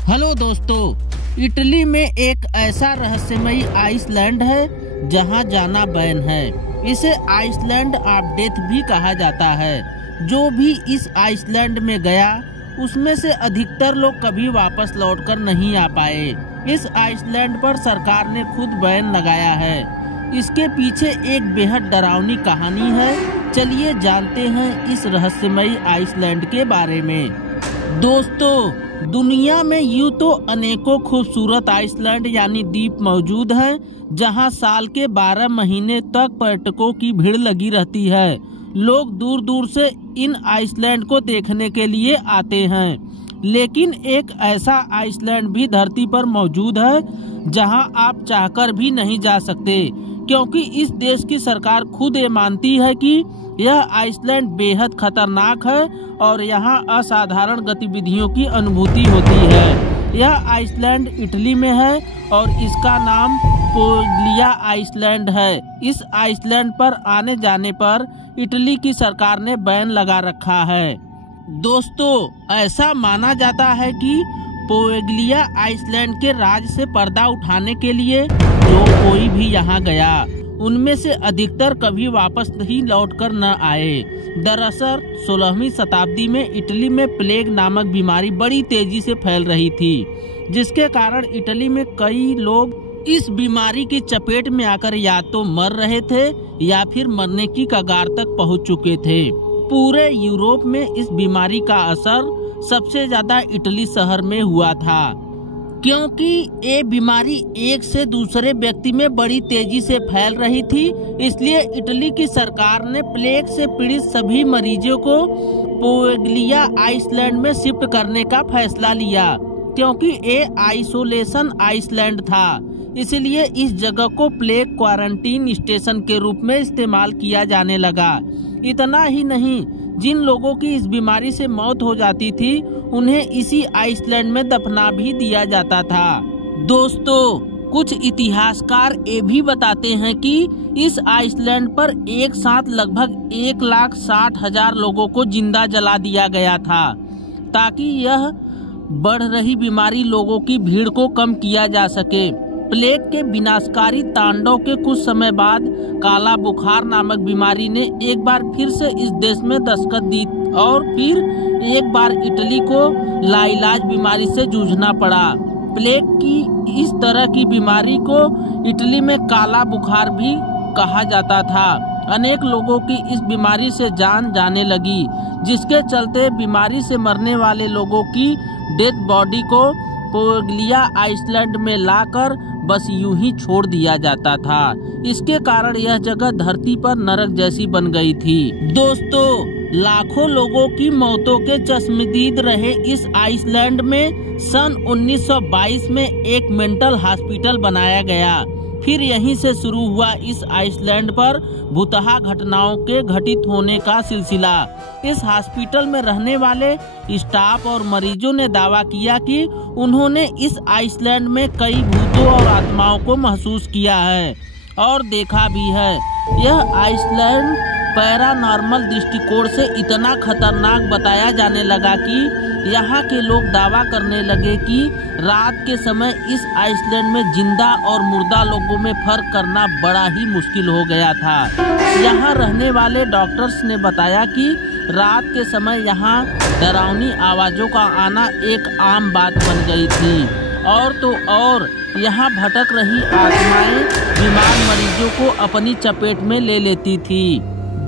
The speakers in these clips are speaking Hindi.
हेलो दोस्तों, इटली में एक ऐसा रहस्यमयी आइसलैंड है जहां जाना बैन है। इसे आइसलैंड ऑफ डेथ भी कहा जाता है। जो भी इस आइसलैंड में गया उसमें से अधिकतर लोग कभी वापस लौटकर नहीं आ पाए। इस आइसलैंड पर सरकार ने खुद बैन लगाया है। इसके पीछे एक बेहद डरावनी कहानी है। चलिए जानते हैं इस रहस्यमयी आइसलैंड के बारे में। दोस्तों, दुनिया में यूं तो अनेकों खूबसूरत आइसलैंड यानी द्वीप मौजूद हैं, जहां साल के 12 महीने तक पर्यटकों की भीड़ लगी रहती है। लोग दूर दूर से इन आइसलैंड को देखने के लिए आते हैं। लेकिन एक ऐसा आइसलैंड भी धरती पर मौजूद है जहां आप चाहकर भी नहीं जा सकते, क्योंकि इस देश की सरकार खुद ये मानती है कि यह आइसलैंड बेहद खतरनाक है और यहाँ असाधारण गतिविधियों की अनुभूति होती है। यह आइसलैंड इटली में है और इसका नाम पोएग्लिया आइसलैंड है। इस आइसलैंड पर आने जाने पर इटली की सरकार ने बैन लगा रखा है। दोस्तों, ऐसा माना जाता है कि पोएग्लिया आइसलैंड के राज से पर्दा उठाने के लिए जो कोई भी यहाँ गया उनमें से अधिकतर कभी वापस नहीं लौटकर न आए। दरअसल 16वीं शताब्दी में इटली में प्लेग नामक बीमारी बड़ी तेजी से फैल रही थी, जिसके कारण इटली में कई लोग इस बीमारी की चपेट में आकर या तो मर रहे थे या फिर मरने की कगार तक पहुंच चुके थे। पूरे यूरोप में इस बीमारी का असर सबसे ज्यादा इटली शहर में हुआ था, क्योंकि ये बीमारी एक से दूसरे व्यक्ति में बड़ी तेजी से फैल रही थी। इसलिए इटली की सरकार ने प्लेग से पीड़ित सभी मरीजों को पोएग्लिया आइसलैंड में शिफ्ट करने का फैसला लिया, क्योंकि ये आइसोलेशन आइसलैंड था। इसलिए इस जगह को प्लेग क्वारंटीन स्टेशन के रूप में इस्तेमाल किया जाने लगा। इतना ही नहीं, जिन लोगों की इस बीमारी से मौत हो जाती थी उन्हें इसी आइसलैंड में दफना भी दिया जाता था। दोस्तों, कुछ इतिहासकार ये भी बताते हैं कि इस आइसलैंड पर एक साथ लगभग 1,60,000 लोगों को जिंदा जला दिया गया था, ताकि यह बढ़ रही बीमारी लोगों की भीड़ को कम किया जा सके। प्लेग के विनाशकारी तांडव के कुछ समय बाद काला बुखार नामक बीमारी ने एक बार फिर से इस देश में दस्तक दी और फिर एक बार इटली को लाइलाज बीमारी से जूझना पड़ा। प्लेग की इस तरह की बीमारी को इटली में काला बुखार भी कहा जाता था। अनेक लोगों की इस बीमारी से जान जाने लगी, जिसके चलते बीमारी से मरने वाले लोगों की डेड बॉडी को पोएग्लिया आइसलैंड में लाकर बस यूं ही छोड़ दिया जाता था। इसके कारण यह जगह धरती पर नरक जैसी बन गई थी। दोस्तों, लाखों लोगों की मौतों के चश्मदीद रहे इस आइसलैंड में सन 1922 में एक मेंटल हॉस्पिटल बनाया गया। फिर यहीं से शुरू हुआ इस आइसलैंड पर भुतहा घटनाओं के घटित होने का सिलसिला। इस हॉस्पिटल में रहने वाले स्टाफ और मरीजों ने दावा किया कि उन्होंने इस आइसलैंड में कई भूतों और आत्माओं को महसूस किया है और देखा भी है। यह आइसलैंड पैरानॉर्मल दृष्टिकोण से इतना खतरनाक बताया जाने लगा कि यहाँ के लोग दावा करने लगे कि रात के समय इस आइसलैंड में जिंदा और मुर्दा लोगों में फर्क करना बड़ा ही मुश्किल हो गया था। यहाँ रहने वाले डॉक्टर्स ने बताया कि रात के समय यहाँ डरावनी आवाजों का आना एक आम बात बन गई थी। और तो और यहाँ भटक रही आत्माएं बीमार मरीजों को अपनी चपेट में ले लेती थी।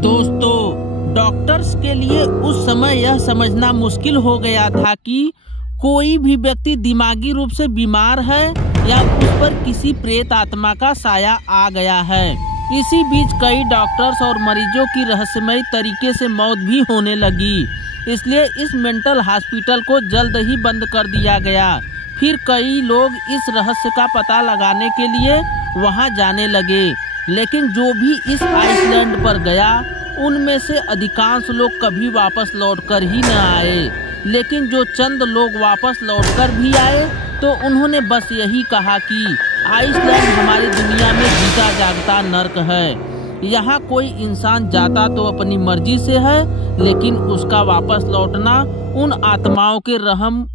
दोस्तों, डॉक्टर्स के लिए उस समय यह समझना मुश्किल हो गया था कि कोई भी व्यक्ति दिमागी रूप से बीमार है या उस पर किसी प्रेत आत्मा का साया आ गया है। इसी बीच कई डॉक्टर्स और मरीजों की रहस्यमयी तरीके से मौत भी होने लगी। इसलिए इस मेंटल हॉस्पिटल को जल्द ही बंद कर दिया गया। फिर कई लोग इस रहस्य का पता लगाने के लिए वहां जाने लगे, लेकिन जो भी इस आइसलैंड पर गया उनमें से अधिकांश लोग कभी वापस लौटकर ही न आए। लेकिन जो चंद लोग वापस लौटकर भी आए तो उन्होंने बस यही कहा कि आइसलैंड हमारी दुनिया में जीता जागता नर्क है। यहाँ कोई इंसान जाता तो अपनी मर्जी से है, लेकिन उसका वापस लौटना उन आत्माओं के रहम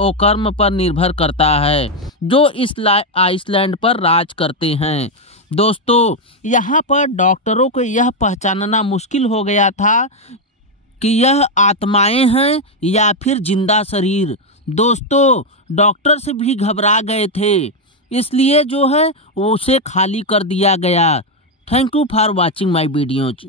अकर्म पर निर्भर करता है जो इस आइसलैंड पर राज करते हैं। दोस्तों, यहाँ पर डॉक्टरों को यह पहचानना मुश्किल हो गया था कि यह आत्माएं हैं या फिर जिंदा शरीर। दोस्तों, डॉक्टर से भी घबरा गए थे, इसलिए जो है उसे खाली कर दिया गया। Thank you for watching my videos.